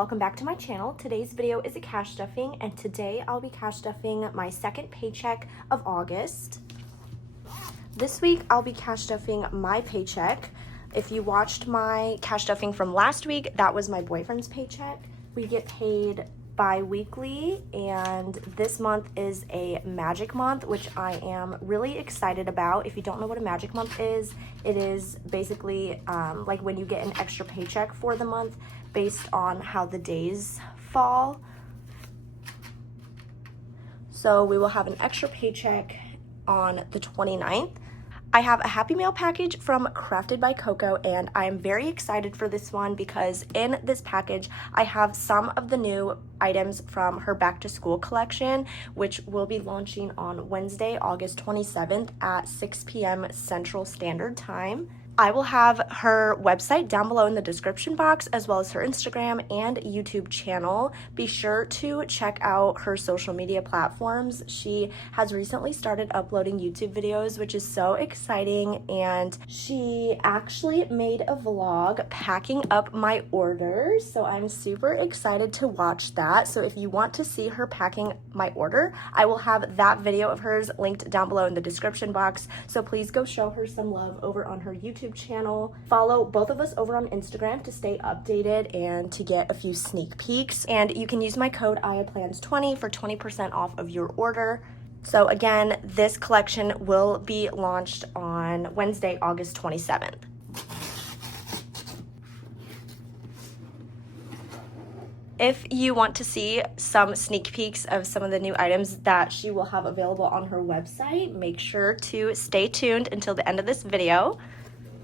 welcome back to my channel. Today's video is a cash stuffing, and today I'll be cash stuffing my second paycheck of August. This week I'll be cash stuffing my paycheck. If you watched my cash stuffing from last week, that was my boyfriend's paycheck. We get paid bi-weekly, and this month is a magic month, which I am really excited about. If you don't know what a magic month is, it is basically like when you get an extra paycheck for the month based on how the days fall. So we will have an extra paycheck on the 29th. I have a Happy Mail package from Krafted by Koko, and I am very excited for this one because in this package I have some of the new items from her back to school collection, which will be launching on Wednesday, August 27th at 6 p.m. Central Standard Time. I will have her website down below in the description box, as well as her Instagram and YouTube channel. Be sure to check out her social media platforms. She has recently started uploading YouTube videos, which is so exciting, and she actually made a vlog packing up my orders, so I'm super excited to watch that. So if you want to see her packing my order, I will have that video of hers linked down below in the description box, so please go show her some love over on her YouTube channel. Follow both of us over on Instagram to stay updated and to get a few sneak peeks. And you can use my code IAPLANS20 for 20% off of your order. So again, this collection will be launched on Wednesday, August 27th. If you want to see some sneak peeks of some of the new items that she will have available on her website, make sure to stay tuned until the end of this video.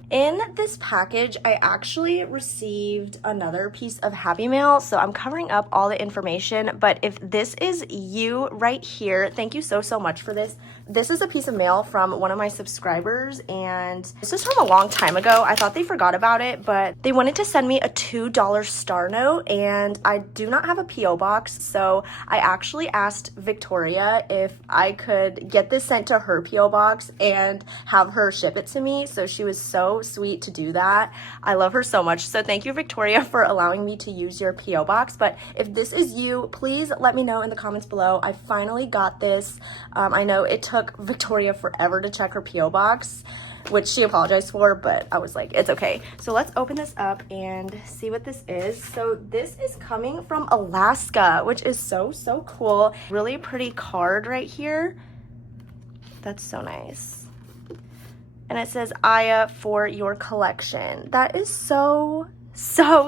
In this package, I actually received another piece of Happy Mail, so I'm covering up all the information, but if this is you right here, thank you so much for this. This is a piece of mail from one of my subscribers, and this is from a long time ago. I thought they forgot about it, but they wanted to send me a $2 star note, and I do not have a P.O. box, so I actually asked Victoria if I could get this sent to her P.O. box and have her ship it to me, so she was so sweet to do that. I love her so much, so thank you, Victoria, for allowing me to use your P.O. box. But if this is you, please let me know in the comments below. I finally got this. I know it took Victoria forever to check her P.O. box, which she apologized for, but I was like, it's okay. So let's open this up and see what this is. So this is coming from Alaska, which is so cool. Really pretty card right here. That's so nice. And it says, Aya, for your collection. That is so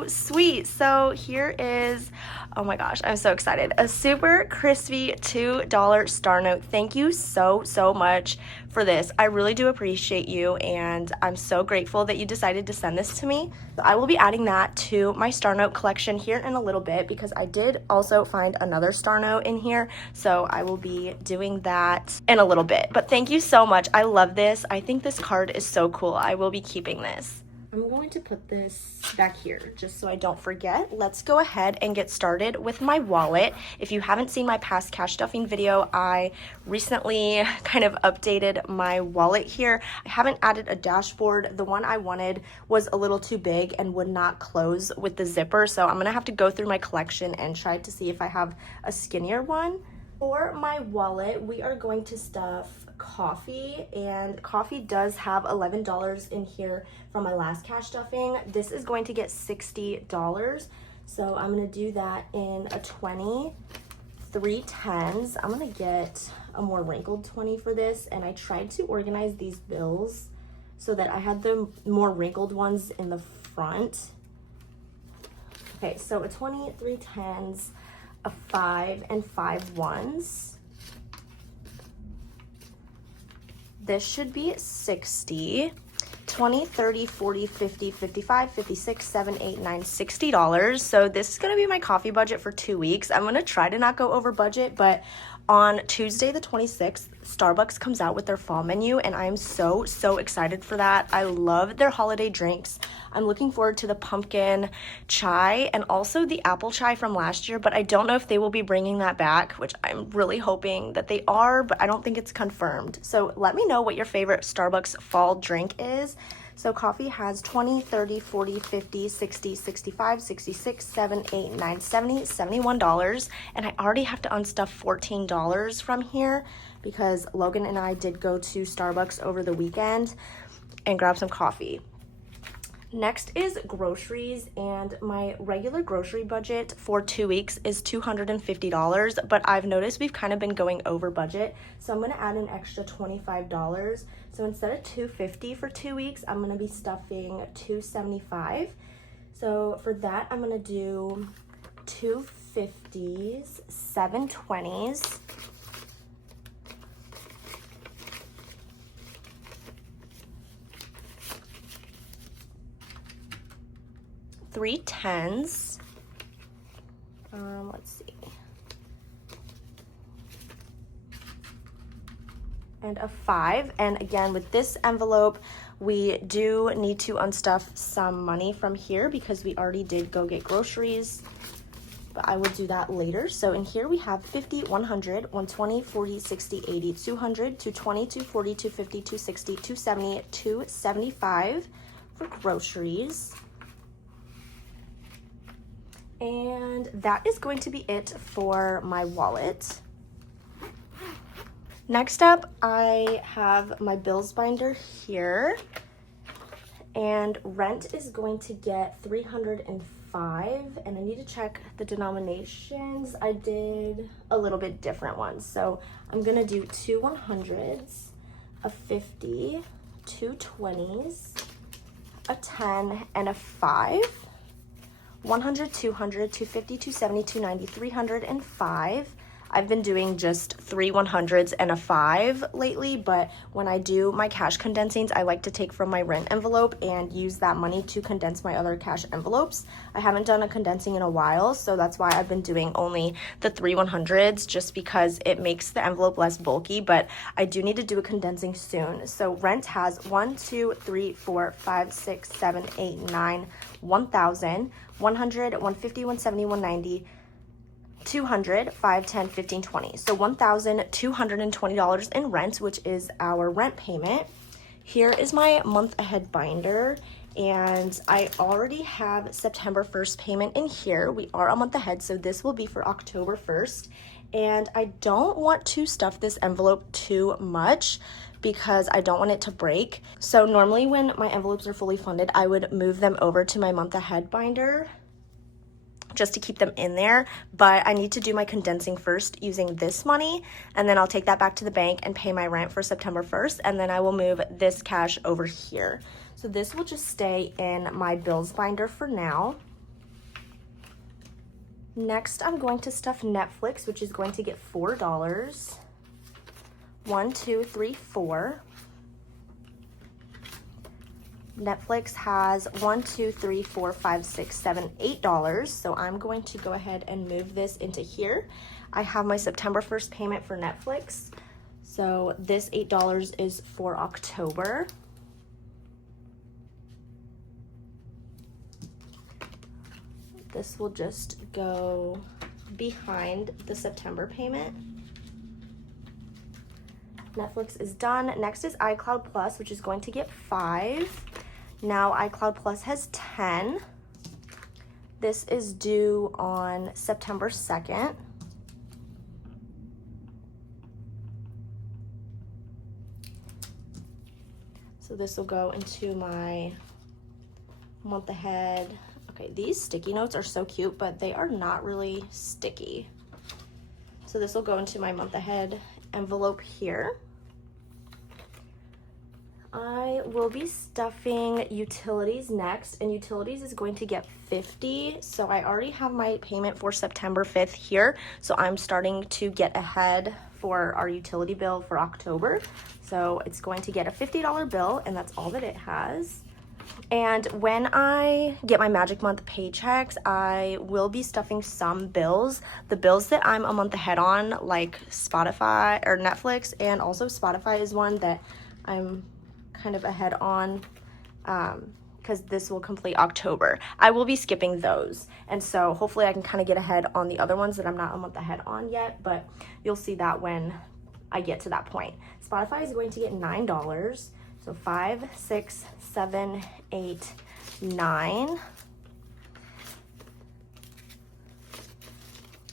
sweet. So here is, oh my gosh, I'm so excited. A super crispy $2 star note. Thank you so much for this. I really do appreciate you, and I'm so grateful that you decided to send this to me. So I will be adding that to my star note collection here in a little bit, because I did also find another star note in here, so I will be doing that in a little bit. But thank you so much. I love this. I think this card is so cool. I will be keeping this. I'm going to put this back here just so I don't forget. Let's go ahead and get started with my wallet. If you haven't seen my past cash stuffing video, I recently kind of updated my wallet here. I haven't added a dashboard. The one I wanted was a little too big and would not close with the zipper, so I'm gonna have to go through my collection and try to see if I have a skinnier one. For my wallet, we are going to stuff coffee, and coffee does have $11 in here from my last cash stuffing. This is going to get $60, so I'm going to do that in a 20, 3 10s. I'm going to get a more wrinkled 20 for this, and I tried to organize these bills so that I had the more wrinkled ones in the front. Okay, so a 20, 3 10s, a 5, and 5 1s. This should be 60, 20, 30, 40, 50, 55, 56, 7, 8, 9, $60. So this is going to be my coffee budget for 2 weeks. I'm going to try to not go over budget, but on Tuesday the 26th, Starbucks comes out with their fall menu, and I am so excited for that. I love their holiday drinks. I'm looking forward to the pumpkin chai and also the apple chai from last year, but I don't know if they will be bringing that back, which I'm really hoping that they are, but I don't think it's confirmed. So let me know what your favorite Starbucks fall drink is. So coffee has 20, 30, 40, 50, 60, 65, 66, 7, 8, 9, 70, $71. And I already have to unstuff $14 from here because Logan and I did go to Starbucks over the weekend and grab some coffee. Next is groceries, and my regular grocery budget for 2 weeks is $250, but I've noticed we've kind of been going over budget, so I'm going to add an extra $25. So instead of $250 for 2 weeks, I'm going to be stuffing $275. So for that, I'm going to do 2 50s, 7 20s, 3 10s, let's see, and a 5. And again, with this envelope, we do need to unstuff some money from here because we already did go get groceries, but I will do that later. So in here we have 50, 100, 120, 40, 60, 80, 200, 220, 240, 250, 260, 270, 275 for groceries. And that is going to be it for my wallet. Next up, I have my bills binder here, and rent is going to get $305, and I need to check the denominations. I did a little bit different ones, so I'm gonna do 2 100s, a 50, 2 20s, a 10, and a 5. 100, 200, 250, 270, 290, 305. I've been doing just 3 100s and a 5 lately, but when I do my cash condensings, I like to take from my rent envelope and use that money to condense my other cash envelopes. I haven't done a condensing in a while, so that's why I've been doing only the 3 100s, just because it makes the envelope less bulky, but I do need to do a condensing soon. So rent has 1, 2, 3, 4, 5, 6, 7, 8, 9, 1,000, 100, 150, 170, 190, 200, 5, 10, 15, 20. So $1,220 in rent, which is our rent payment. Here is my month ahead binder, and I already have September 1st payment in here. We are a month ahead, so this will be for October 1st. And I don't want to stuff this envelope too much because I don't want it to break. So normally when my envelopes are fully funded, I would move them over to my month ahead binder just to keep them in there, but I need to do my condensing first using this money, and then I'll take that back to the bank and pay my rent for September 1st, and then I will move this cash over here. So this will just stay in my bills binder for now. Next, I'm going to stuff Netflix, which is going to get $4. 1, 2, 3, 4. Netflix has 1, 2, 3, 4, 5, 6, 7, $8. So I'm going to go ahead and move this into here. I have my September 1st payment for Netflix. So this $8 is for October. This will just go behind the September payment. Netflix is done. Next is iCloud Plus, which is going to get $5. Now iCloud Plus has 10. This is due on September 2nd. So this will go into my month ahead. Okay, these sticky notes are so cute, but they are not really sticky. So this will go into my month ahead envelope here. I will be stuffing utilities next, and utilities is going to get $50. So I already have my payment for September 5th here, so I'm starting to get ahead for our utility bill for October. So it's going to get a $50 bill, and that's all that it has. And when I get my Magic Month paychecks, I will be stuffing some bills. The bills that I'm a month ahead on, like Spotify or Netflix, and also Spotify is one that I'm kind of ahead on because this will complete October. I will be skipping those, and so hopefully I can kind of get ahead on the other ones that I'm not a month ahead on yet, but you'll see that when I get to that point. Spotify is going to get $9, so So 5, 6, 7, 8, 9.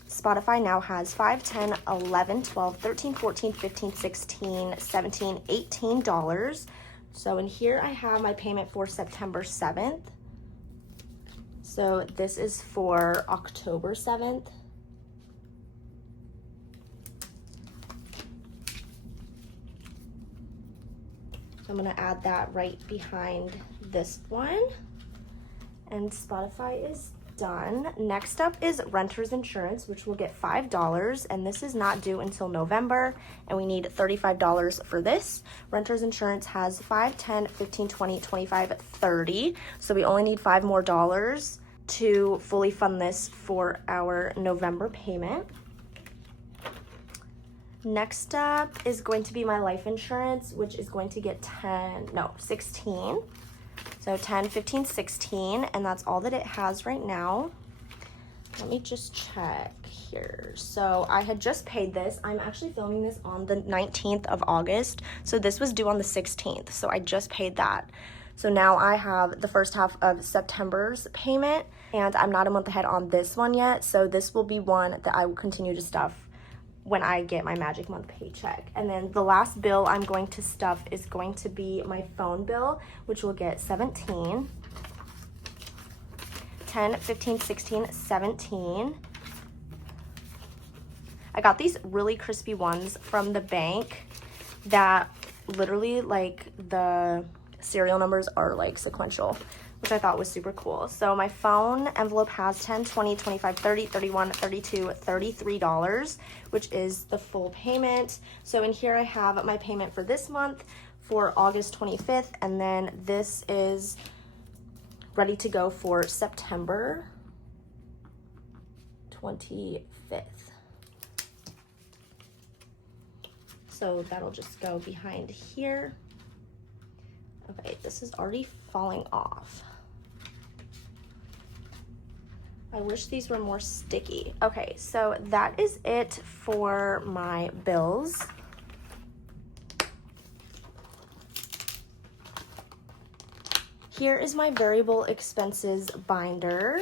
Spotify now has 5, 10, 11, 12, 13, 14, 15, 16, 17, $18. So in here I have my payment for September 7th. So this is for October 7th. So I'm gonna add that right behind this one. And Spotify is done. Next up is renter's insurance, which will get $5, and this is not due until November, and we need $35 for this. Renter's insurance has 5, 10, 15, 20, 25, 30, so we only need $5 more to fully fund this for our November payment. Next up is going to be my life insurance, which is going to get 16. So 10, 15, 16, and that's all that it has right now. Let me just check here. So I had just paid this. I'm actually filming this on the 19th of August. So this was due on the 16th. So I just paid that. So now I have the first half of September's payment, and I'm not a month ahead on this one yet. So this will be one that I will continue to stuff when I get my magic month paycheck. And then the last bill I'm going to stuff is going to be my phone bill, which will get 17, 10, 15, 16, 17. I got these really crispy ones from the bank that literally like the serial numbers are like sequential, which I thought was super cool. So my phone envelope has 10, 20, 25, 30, 31, 32, $33, which is the full payment. So in here I have my payment for this month for August 25th, and then this is ready to go for September 25th. So that'll just go behind here. Okay, this is already falling off. I wish these were more sticky. Okay, so that is it for my bills. Here is my variable expenses binder.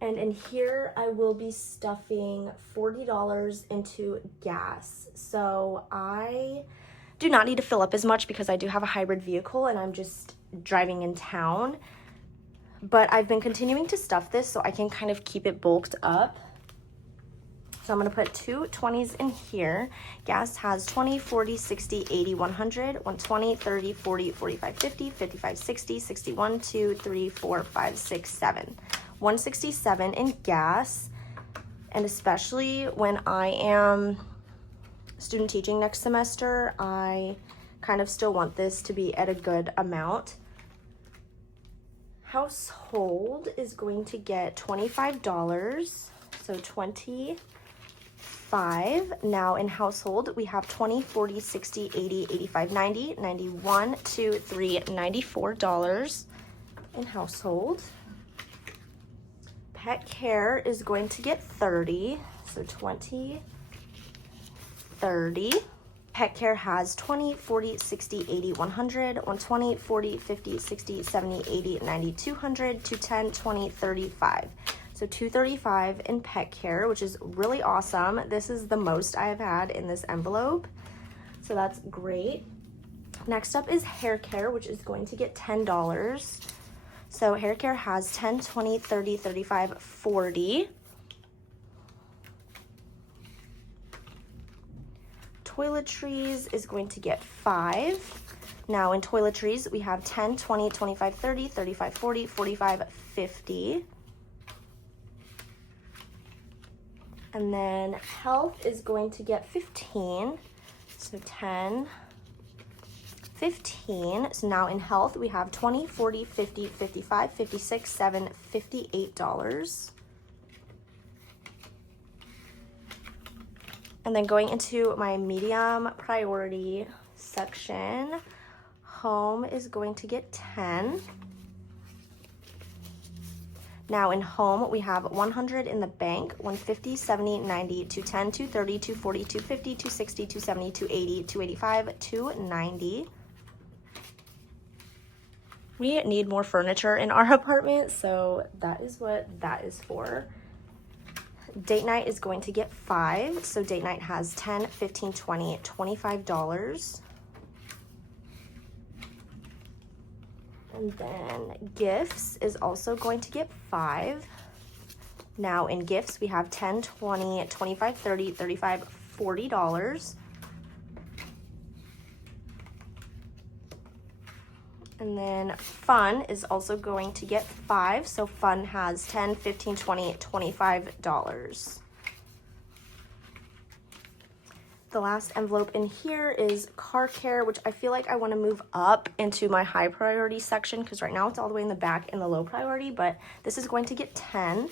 And in here, I will be stuffing $40 into gas. So I do not need to fill up as much because I do have a hybrid vehicle and I'm just driving in town. But I've been continuing to stuff this so I can kind of keep it bulked up. So I'm gonna put two 20s in here. Gas has 20, 40, 60, 80, 100, 120, 30, 40, 45, 50, 55, 60, 61, 2, 3, 4, 5, 6, 7. 167 in gas. And especially when I am student teaching next semester, I kind of still want this to be at a good amount. Household is going to get $25, so 25. Now in household, we have 20, 40, 60, 80, 85, 90, 91, 2, 3, $94 in household. Pet care is going to get 30, so 20, 30. Pet care has 20, 40, 60, 80, 100, 120, 40, 50, 60, 70, 80, 90, 200, 210, 20, 35. So 235 in pet care, which is really awesome. This is the most I have had in this envelope, so that's great. Next up is hair care, which is going to get $10. So hair care has 10, 20, 30, 35, 40. Toiletries is going to get 5. Now in toiletries, we have 10, 20, 25, 30, 35, 40, 45, 50. And then health is going to get 15. So 10, 15. So now in health, we have 20, 40, 50, 55, 56, 7, $58. And then going into my medium priority section, home is going to get 10. Now in home, we have 100 in the bank, 150, 70, 90, 210, 230, 240, 250, 260, 270, 280, 285, 290. We need more furniture in our apartment, so that is what that is for. Date night is going to get 5. So date night has 10, 15, 20, $25. And then gifts is also going to get 5. Now in gifts, we have 10, 20, 25, 30, 35, $40. And then fun is also going to get 5. So fun has 10, 15, 20, $25. The last envelope in here is car care, which I feel like I want to move up into my high priority section because right now it's all the way in the back in the low priority, but this is going to get 10.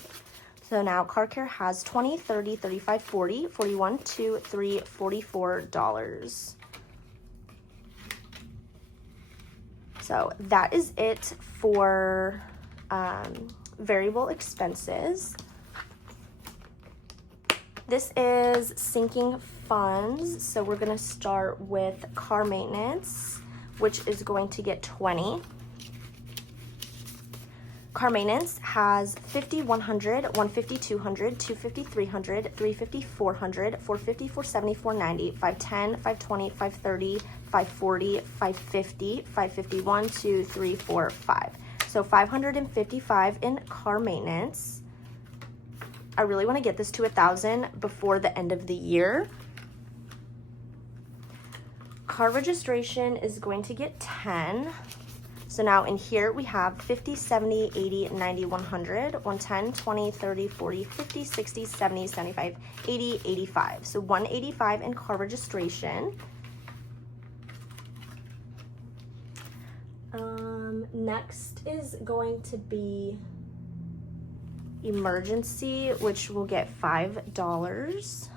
So now car care has 20, 30, 35, 40, 41, 2, 3, $44. So that is it for variable expenses. This is sinking funds. So we're gonna start with car maintenance, which is going to get 20. Car maintenance has 50, 100, 150, 200, 250, 300, 350, 400, 450, 470, 490, 510, 520, 530, 540, 550, 551, 2, 3, 4, 5. So 555 in car maintenance. I really want to get this to 1,000 before the end of the year. Car registration is going to get 10. So now in here we have 50, 70, 80, 90, 100, 110, 20, 30, 40, 50, 60, 70, 75, 80, 85. So 185 in car registration. Next is going to be emergency, which will get $5.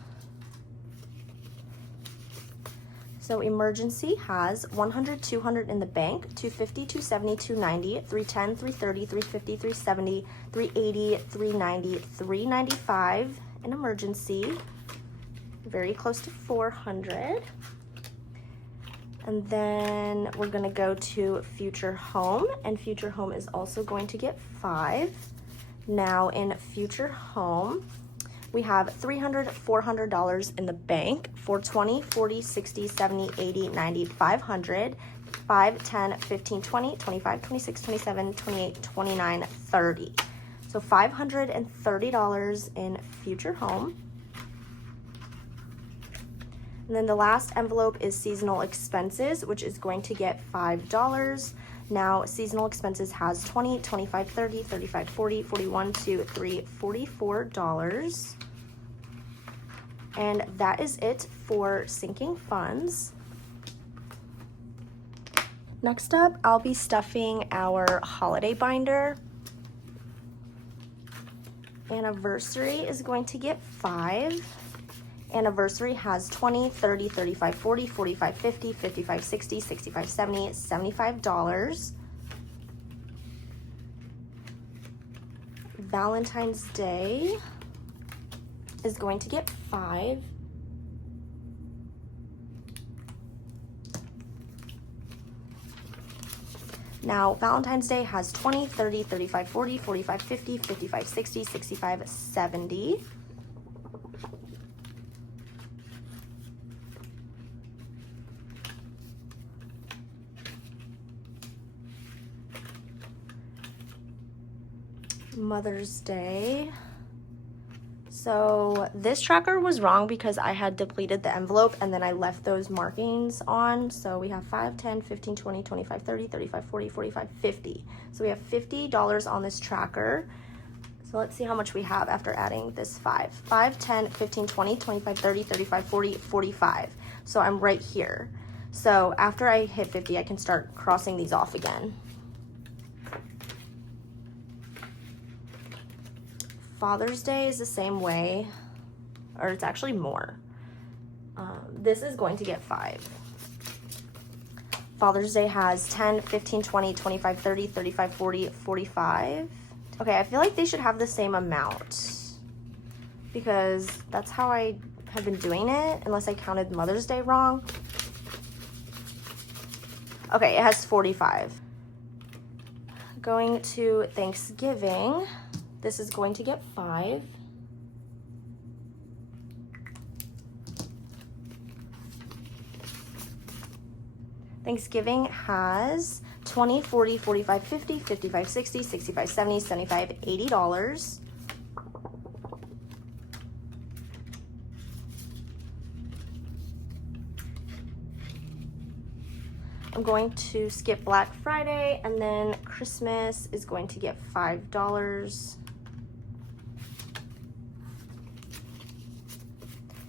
So emergency has 100, 200 in the bank, 250, 270, 290, 310, 330, 350, 370, 380, 390, 395 in emergency. Very close to 400. And then we're gonna go to future home, and future home is also going to get 5. Now in future home, we have $300, $400 in the bank, 420, 40, 60, 70, 80, 90, 500, 5, 10, 15, 20, 25, 26, 27, 28, 29, 30. So $530 in future home. And then the last envelope is seasonal expenses, which is going to get $5. Now seasonal expenses has 20, 25, 30, 35, 40, 41, 2, 3, $44. And that is it for sinking funds. Next up, I'll be stuffing our holiday binder. Anniversary is going to get 5. Anniversary has 20, 30, 35, 40, 45, 50, 55, 60, 65, 70, $75. Valentine's Day is going to get 5. Now, Valentine's Day has 20, 30, 35, 40, 45, 50, 55, 60, 65, 70. Mother's Day. So this tracker was wrong because I had depleted the envelope and then I left those markings on. So we have 5, 10, 15, 20, 25, 30, 35, 40, 45, 50. So we have $50 on this tracker. So let's see how much we have after adding this 5. 5, 10, 15, 20, 25, 30, 35, 40, 45. So I'm right here. So after I hit 50, I can start crossing these off again. Father's Day is the same way, or it's actually more. This is going to get 5. Father's Day has 10, 15, 20, 25, 30, 35, 40, 45. Okay, I feel like they should have the same amount because that's how I have been doing it, unless I counted Mother's Day wrong. Okay, it has 45. Going to Thanksgiving, this is going to get 5. Thanksgiving has 20, 40, 45, 50, 55, 60, 65, 70, 75, $80. I'm going to skip Black Friday, and then Christmas is going to get $5.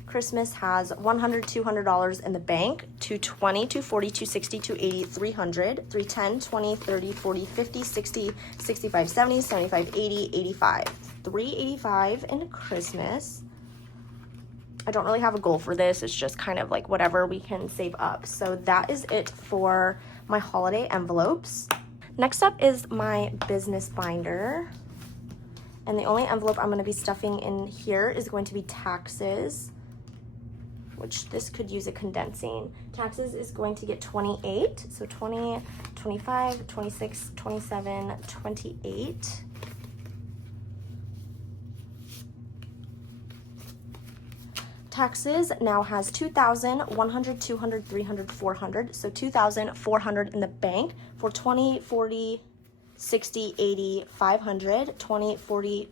Christmas has $100, $200 in the bank, $220, $240, $260, $280, $300, $310, $20, $30, $40, $50, $60, $65, $70, $75, $80, $85. $385 in Christmas. I don't really have a goal for this. It's just kind of like whatever we can save up. So that is it for my holiday envelopes. Next up is my business binder. And the only envelope I'm going to be stuffing in here is going to be taxes, which this could use a condensing. Taxes is going to get 28. So 20, 25, 26, 27, 28. Taxes now has 2,000, 100, 200, 300, 400. So 2,400 in the bank for 20, 40, 60, 80, 500, 20, 40,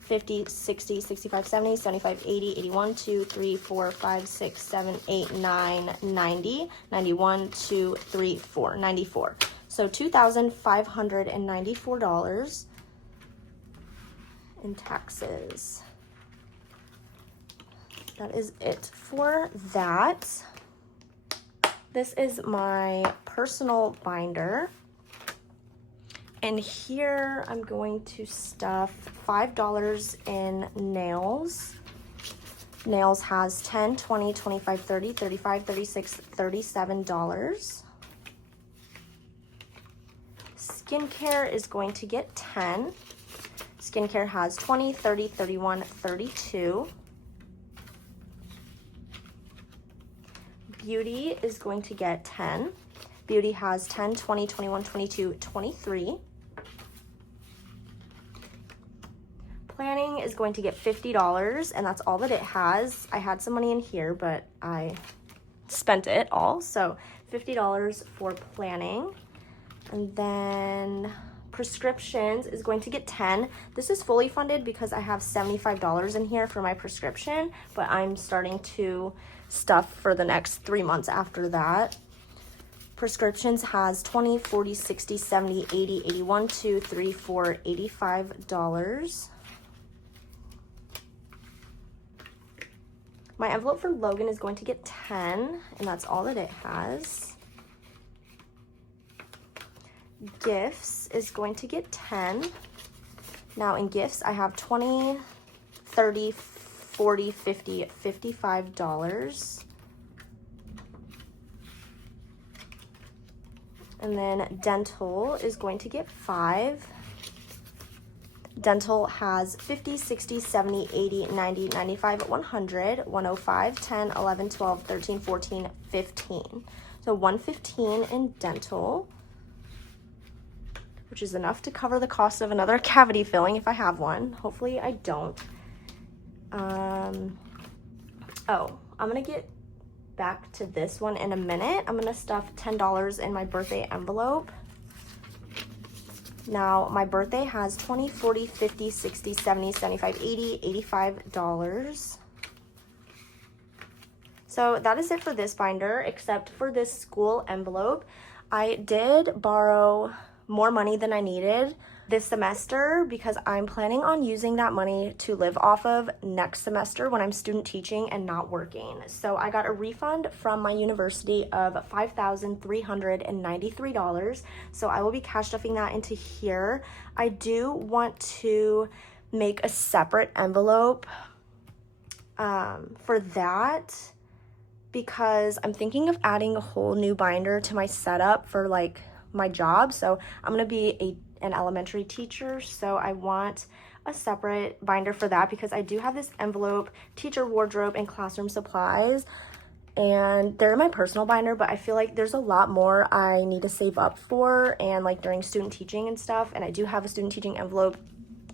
50, 60, 65, 70, 75, 80, 81, 2, 3, 4, 5, 6, 7, 8, 9, 90, 91, 2, 3, 4, 94. So $2,594 in taxes. That is it for that. This is my personal binder. And here I'm going to stuff $5 in nails. Nails has 10, 20, 25, 30, 35, 36, $37. Skincare is going to get 10. Skincare has 20, 30, 31, 32. Beauty is going to get 10. Beauty has 10, 20, 21, 22, 23. Planning is going to get $50, and that's all that it has. I had some money in here, but I spent it all. So $50 for planning. And then prescriptions is going to get 10. This is fully funded because I have $75 in here for my prescription, but I'm starting to stuff for the next 3 months after that. Prescriptions has 20, 40, 60, 70, 80, 81, 2, 3, 4, $85. My envelope for Logan is going to get 10, and that's all that it has. Gifts is going to get 10. Now in gifts, I have 20, 30, 40, 50, $55. And then dental is going to get 5. Dental has 50, 60, 70, 80, 90, 95, 100, 105, 10, 11, 12, 13, 14, 15. So $115 in dental, which is enough to cover the cost of another cavity filling if I have one. Hopefully I don't. Oh, I'm gonna get back to this one in a minute. I'm gonna stuff $10 in my birthday envelope. Now my birthday has 20, 40, 50, 60, 70, 75, 80, $85. So that is it for this binder, except for this school envelope. I did borrow more money than I needed this semester because I'm planning on using that money to live off of next semester when I'm student teaching and not working. So I got a refund from my university of $5,393. So I will be cash stuffing that into here. I do want to make a separate envelope for that because I'm thinking of adding a whole new binder to my setup for like my job. So I'm gonna be an elementary teacher, so I want a separate binder for that because I do have this envelope, teacher wardrobe, and classroom supplies, and they're in my personal binder, but I feel like there's a lot more I need to save up for, and like during student teaching and stuff, and I do have a student teaching envelope.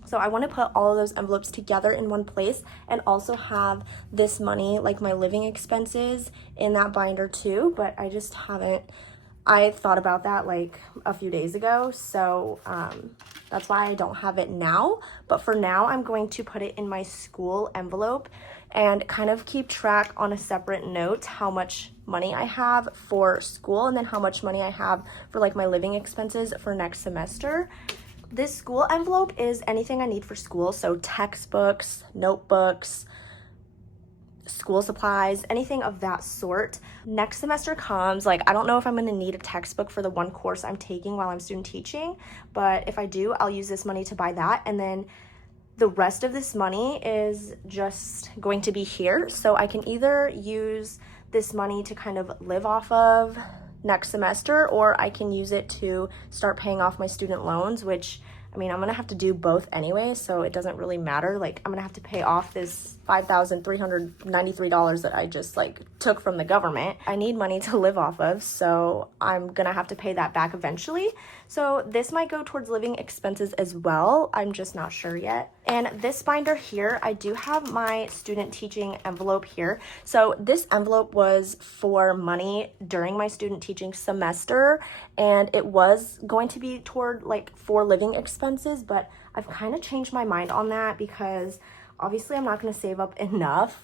So I want to put all of those envelopes together in one place and also have this money, like my living expenses, in that binder too, but I just haven't. I thought about that like a few days ago, so that's why I don't have it now. But for now, I'm going to put it in my school envelope and kind of keep track on a separate note how much money I have for school and then how much money I have for like my living expenses for next semester. This school envelope is anything I need for school, so textbooks, notebooks, school supplies, anything of that sort. Next semester comes, like I don't know if I'm going to need a textbook for the one course I'm taking while I'm student teaching, but if I do, I'll use this money to buy that, and then the rest of this money is just going to be here, so I can either use this money to kind of live off of next semester, or I can use it to start paying off my student loans, which I mean, I'm gonna have to do both anyway, so it doesn't really matter. Like, I'm gonna have to pay off this $5,393 that I just like took from the government. I need money to live off of, so I'm gonna have to pay that back eventually. So this might go towards living expenses as well. I'm just not sure yet. And this binder here, I do have my student teaching envelope here. So this envelope was for money during my student teaching semester, and it was going to be toward like for living expenses, but I've kind of changed my mind on that because obviously I'm not going to save up enough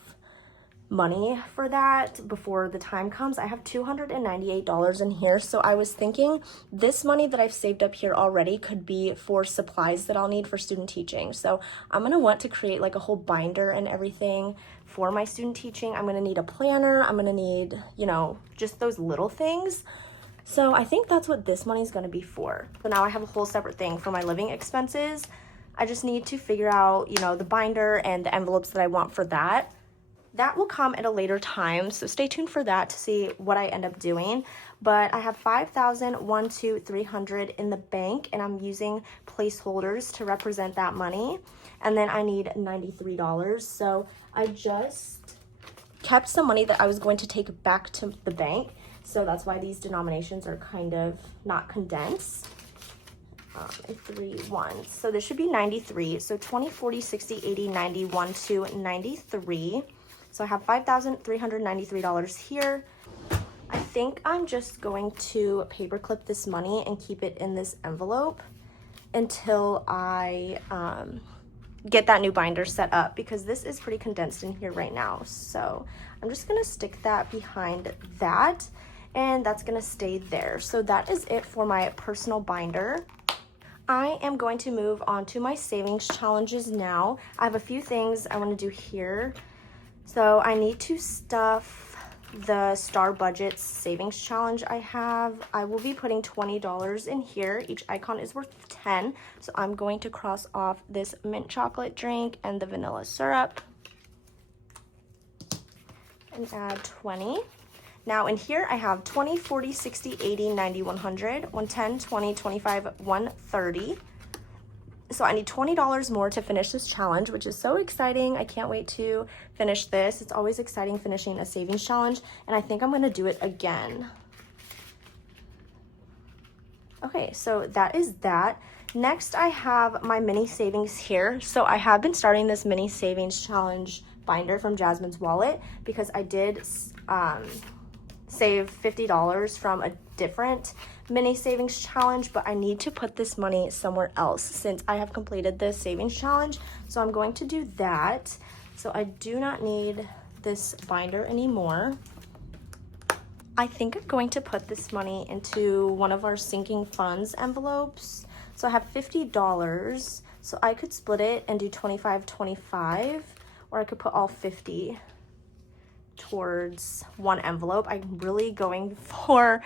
money for that before the time comes. I have $298 in here, so I was thinking this money that I've saved up here already could be for supplies that I'll need for student teaching. So I'm going to want to create like a whole binder and everything for my student teaching. I'm going to need a planner. I'm going to need, you know, just those little things. So I think that's what this money is going to be for. So now I have a whole separate thing for my living expenses. I just need to figure out, you know, the binder and the envelopes that I want for that. That will come at a later time, so stay tuned for that to see what I end up doing. But I have $5,123 in the bank, and I'm using placeholders to represent that money. And then I need $93. So I just kept some money that I was going to take back to the bank. So that's why these denominations are kind of not condensed. 3, 1. So this should be 93. So 20, 40, 60, 80, 90, 1, 2, 93. So I have $5,393 here. I think I'm just going to paperclip this money and keep it in this envelope until I get that new binder set up, because this is pretty condensed in here right now. So I'm just gonna stick that behind that, and that's gonna stay there. So that is it for my personal binder. I am going to move on to my savings challenges now. I have a few things I want to do here. So I need to stuff the Star Budget savings challenge I have. I will be putting $20 in here. Each icon is worth 10. So I'm going to cross off this mint chocolate drink and the vanilla syrup and add 20. Now in here I have 20, 40, 60, 80, 90, 100, 110, 20, 25, 130. So I need $20 more to finish this challenge, which is so exciting. I can't wait to finish this. It's always exciting finishing a savings challenge, and I think I'm gonna do it again. Okay, so that is that. Next, I have my mini savings here. So I have been starting this mini savings challenge binder from Jasmine's wallet because I did save $50 from a different mini savings challenge, but I need to put this money somewhere else since I have completed this savings challenge. So I'm going to do that. So I do not need this binder anymore. I think I'm going to put this money into one of our sinking funds envelopes. So I have $50, so I could split it and do 25, 25, or I could put all 50 towards one envelope. I'm really going for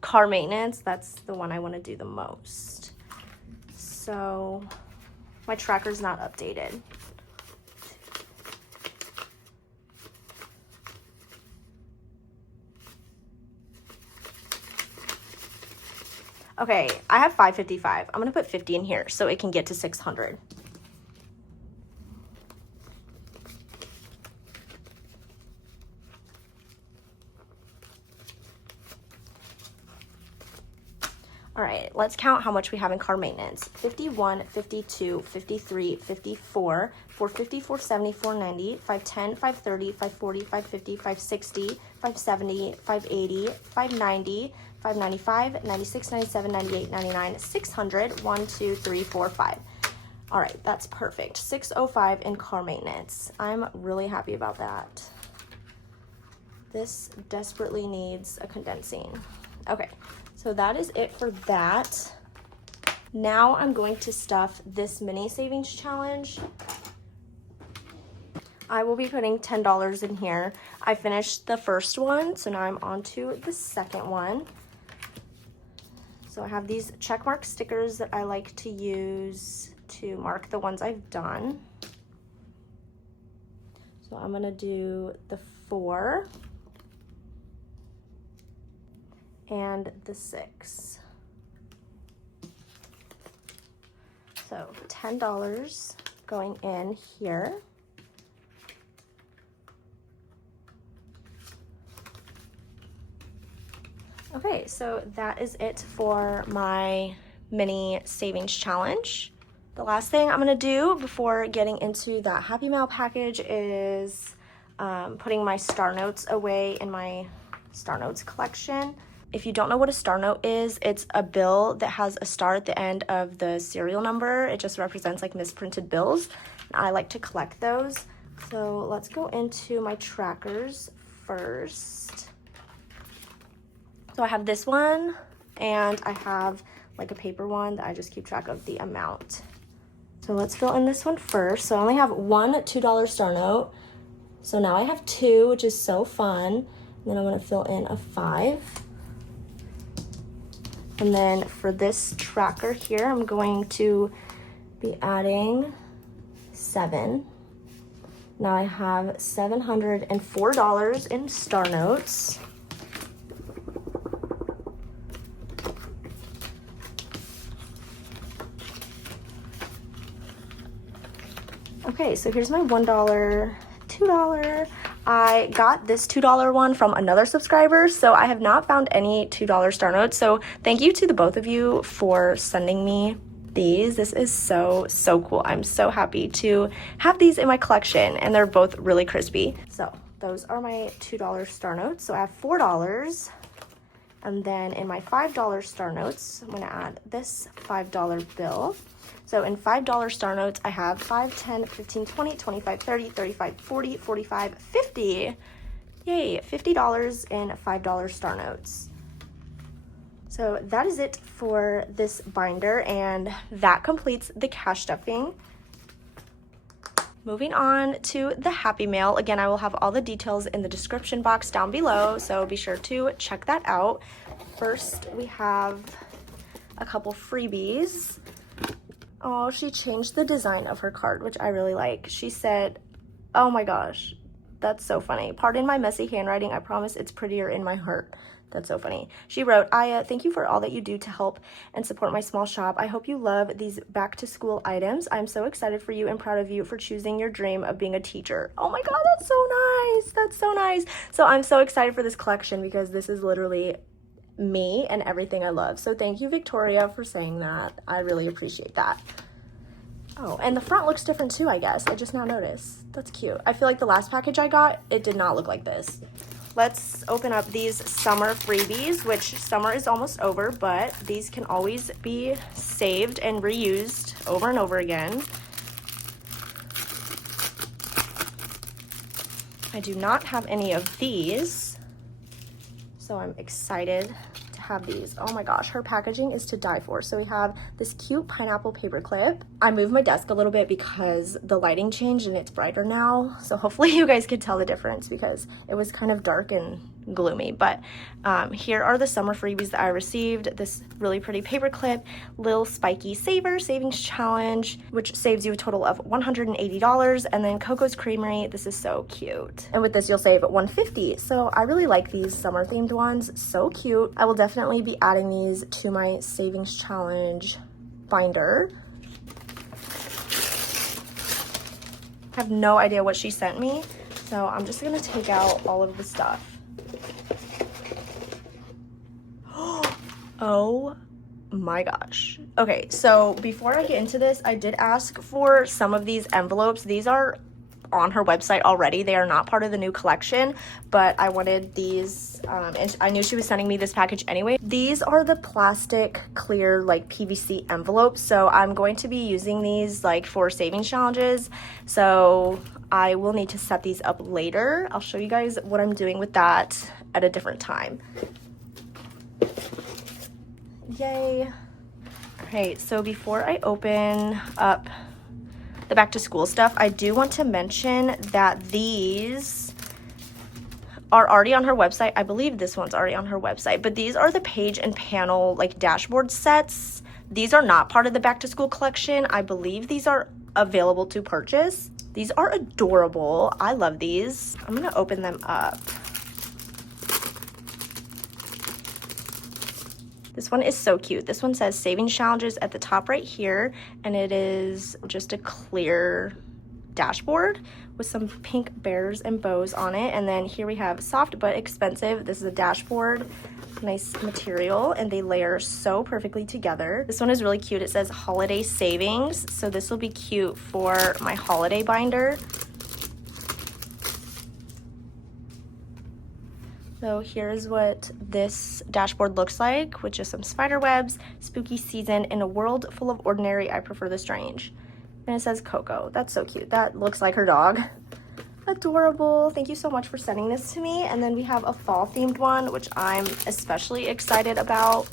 car maintenance. That's the one I want to do the most. So my tracker's not updated. Okay, I have 555. I'm gonna put 50 in here so it can get to 600. All right, let's count how much we have in car maintenance. 51, 52, 53, 54, 450, 470, 490, 510, 530, 540, 550, 560, 570, 580, 590, 595, 96, 97, 98, 99, 600, 1, 2, 3, 4, 5. All right, that's perfect. 605 in car maintenance. I'm really happy about that. This desperately needs a condensing. Okay, so that is it for that. Now I'm going to stuff this mini savings challenge. I will be putting $10 in here. I finished the first one, so now I'm on to the second one. So I have these checkmark stickers that I like to use to mark the ones I've done. So I'm gonna do the 4 and the 6. So $10 going in here. Okay, so that is it for my mini savings challenge. The last thing I'm gonna do before getting into that Happy Mail package is putting my star notes away in my star notes collection. If you don't know what a star note is, it's a bill that has a star at the end of the serial number. It just represents like misprinted bills. I like to collect those. So let's go into my trackers first. So I have this one, and I have like a paper one that I just keep track of the amount. So let's fill in this one first. So I only have one $2 star note. So now I have 2, which is so fun. And then I'm gonna fill in a 5. And then for this tracker here, I'm going to be adding 7. Now I have $704 in star notes. Okay, so here's my $1, $2. I got this $2 one from another subscriber, so I have not found any $2 star notes. So thank you to the both of you for sending me these. This is so cool. I'm so happy to have these in my collection, and they're both really crispy. So those are my $2 star notes. So I have $4. And then in my $5 star notes, I'm gonna add this $5 bill. So in $5 star notes, I have 5, 10, 15, 20, 25, 30, 35, 40, 45, 50. Yay, $50 in $5 star notes. So that is it for this binder, and that completes the cash stuffing. Moving on to the Happy Mail. Again, I will have all the details in the description box down below, so be sure to check that out. First, we have a couple freebies. Oh, she changed the design of her card, which I really like. She said, oh my gosh, that's so funny. Pardon my messy handwriting. I promise it's prettier in my heart. That's so funny. She wrote, Aya, thank you for all that you do to help and support my small shop. I hope you love these back to school items. I'm so excited for you and proud of you for choosing your dream of being a teacher. Oh my God, that's so nice. That's so nice. So I'm so excited for this collection because this is literally me and everything I love. So thank you, Victoria, for saying that. I really appreciate that. Oh, and the front looks different too, I guess. I just now noticed. That's cute. I feel like the last package I got, it did not look like this. Let's open up these summer freebies, which summer is almost over, but these can always be saved and reused over and over again. I do not have any of these, so I'm excited to have these. Oh my gosh, her packaging is to die for. So we have this cute pineapple paper clip. I moved my desk a little bit because the lighting changed and it's brighter now. So hopefully you guys could tell the difference because it was kind of dark and gloomy. But here are the summer freebies that I received. This really pretty paper clip, Lil Spiky Saver Savings Challenge, which saves you a total of $180. And then Koko's Creamery. This is so cute. And with this, you'll save $150. So I really like these summer themed ones. So cute. I will definitely be adding these to my savings challenge binder. I have no idea what she sent me, so I'm just gonna take out all of the stuff. Oh my gosh. Okay, so before I get into this, I did ask for some of these envelopes. These are on her website already. They are not part of the new collection, but I wanted these, and I knew she was sending me this package anyway. These are the plastic clear like PVC envelopes, so I'm going to be using these like for savings challenges, so I will need to set these up later. I'll show you guys what I'm doing with that at a different time. Yay. Okay, so before I open up the back to school stuff, I do want to mention that these are already on her website. I believe this one's already on her website, but these are the page and panel like dashboard sets. These are not part of the back to school collection. I believe these are available to purchase. These are adorable. I love these. I'm gonna open them up. This one is so cute. This one says savings challenges at the top right here, and it is just a clear dashboard with some pink bears and bows on it. And then here we have soft but expensive. This is a dashboard, nice material, and they layer so perfectly together. This one is really cute. It says holiday savings, so this will be cute for my holiday binder. So here's what this dashboard looks like, with just some spider webs, spooky season, in a world full of ordinary, I prefer the strange. And it says Koko. That's so cute. That looks like her dog. Adorable. Thank you so much for sending this to me. And then we have a fall themed one, which I'm especially excited about.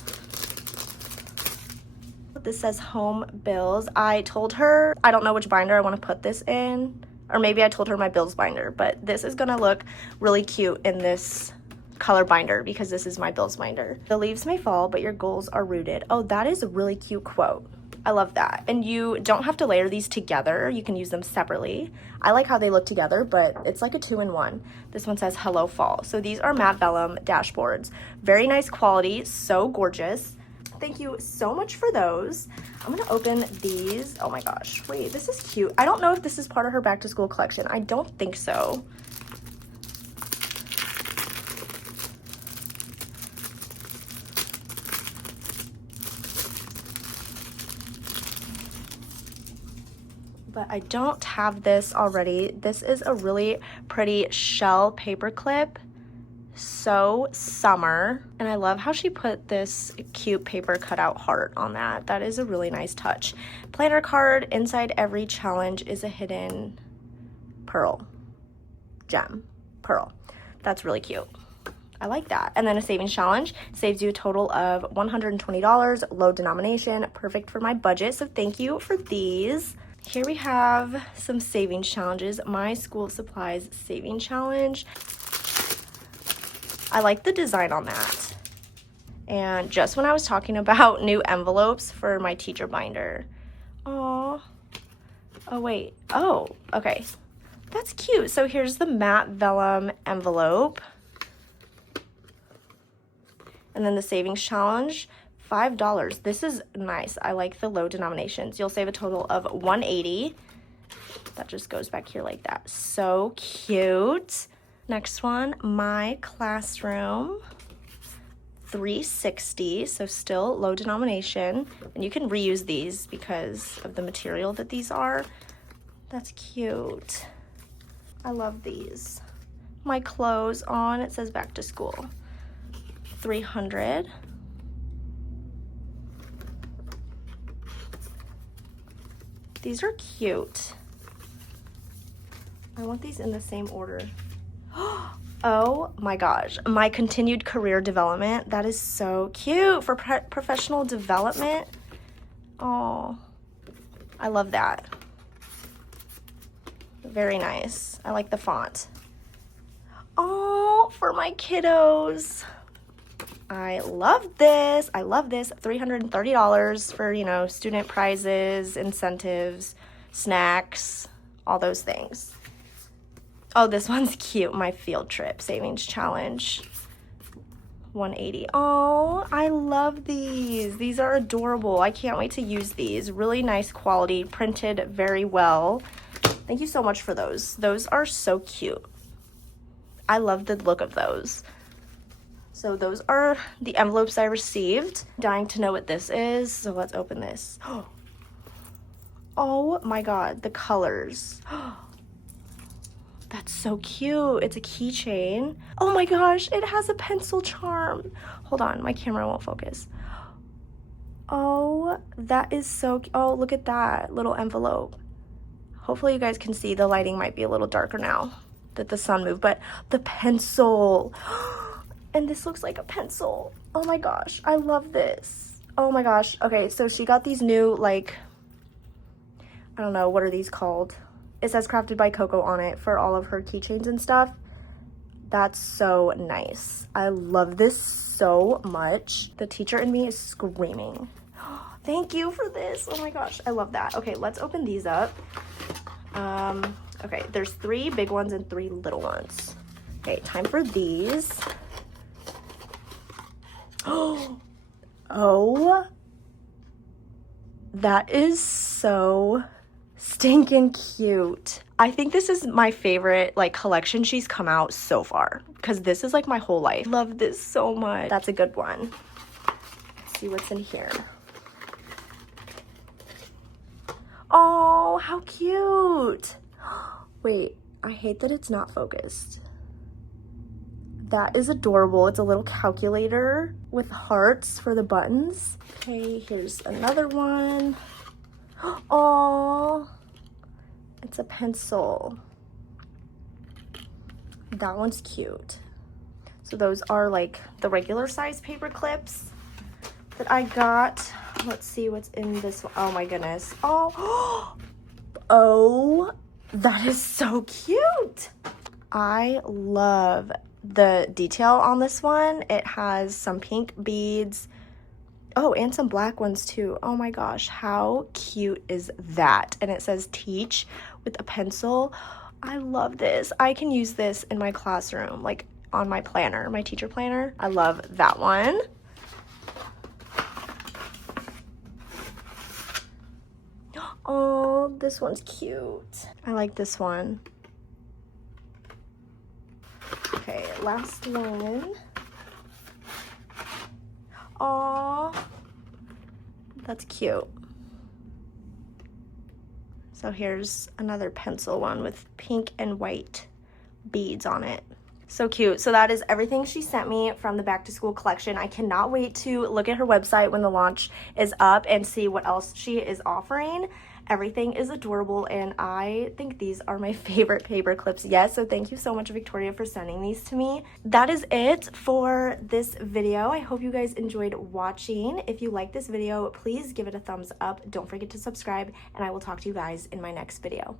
This says home bills. I told her, I don't know which binder I want to put this in, or maybe I told her my bills binder, but this is gonna look really cute in this color binder because this is my bills binder. The leaves may fall, but your goals are rooted. Oh, that is a really cute quote. I love that. And you don't have to layer these together. You can use them separately. I like how they look together, but it's like a 2-in-1. This one says hello fall. So these are matte vellum dashboards. Very nice quality, so gorgeous. Thank you so much for those. I'm gonna open these. Oh my gosh, wait, this is cute. I don't know if this is part of her back to school collection. I don't think so. But I don't have this already. This is a really pretty shell paper clip. So summer. And I love how she put this cute paper cutout heart on that. That is a really nice touch. Planner card. Inside every challenge is a hidden pearl. Gem. Pearl. That's really cute. I like that. And then a savings challenge saves you a total of $120, low denomination, perfect for my budget. So thank you for these. Here we have some savings challenges. My school supplies saving challenge. I like the design on that. And just when I was talking about new envelopes for my teacher binder. Aww. Oh wait. Oh, okay. That's cute. So here's the matte vellum envelope. And then the savings challenge, $5. This is nice. I like the low denominations. You'll save a total of $180. That just goes back here like that. So cute. Next one, my classroom, $360. So still low denomination. And you can reuse these because of the material that these are. That's cute. I love these. My clothes on, it says back to school. $300. These are cute. I want these in the same order. Oh my gosh, my continued career development. That is so cute for professional development. Oh, I love that. Very nice. I like the font. Oh, for my kiddos. I love this. I love this. $330 for, you know, student prizes, incentives, snacks, all those things. Oh, this one's cute. My field trip savings challenge. $180. Oh, I love these. These are adorable. I can't wait to use these. Really nice quality, printed very well. Thank you so much for those. Those are so cute. I love the look of those. So those are the envelopes I received. Dying to know what this is, so let's open this. Oh my god, the colors. That's so cute. It's a keychain. Oh my gosh, it has a pencil charm. Hold on, my camera won't focus. Oh, that is so, oh, look at that little envelope. Hopefully you guys can see. The lighting might be a little darker now that the sun moved, but the pencil. And this looks like a pencil. Oh my gosh, I love this. Oh my gosh. Okay, so she got these new, like, I don't know, what are these called? It says Krafted by Koko on it for all of her keychains and stuff. That's so nice. I love this so much. The teacher in me is screaming. Thank you for this. Oh my gosh, I love that. Okay, let's open these up. Okay, there's 3 big ones and 3 little ones. Okay, time for these. Oh, that is so stinking cute. I think this is my favorite like collection she's come out so far, because this is like my whole life. Love this so much. That's a good one. Let's see what's in here. Oh, how cute. Wait, I hate that it's not focused. That is adorable. It's a little calculator with hearts for the buttons. Okay, here's another one. Oh, it's a pencil. That one's cute. So those are like the regular size paper clips that I got. Let's see what's in this one. Oh my goodness. Oh, oh, that is so cute. I love the detail on this one. It has some pink beads. Oh, and some black ones too. Oh my gosh, how cute is that? And it says teach with a pencil. I love this. I can use this in my classroom, like on my planner, my teacher planner. I love that one. Oh, this one's cute. I like this one. Okay, last one. Aww, that's cute. So here's another pencil one with pink and white beads on it. So cute. So that is everything she sent me from the back to school collection. I cannot wait to look at her website when the launch is up and see what else she is offering. Everything is adorable, and I think these are my favorite paper clips yet. So thank you so much, Victoria, for sending these to me. That is it for this video. I hope you guys enjoyed watching. If you like this video, please give it a thumbs up. Don't forget to subscribe, and I will talk to you guys in my next video.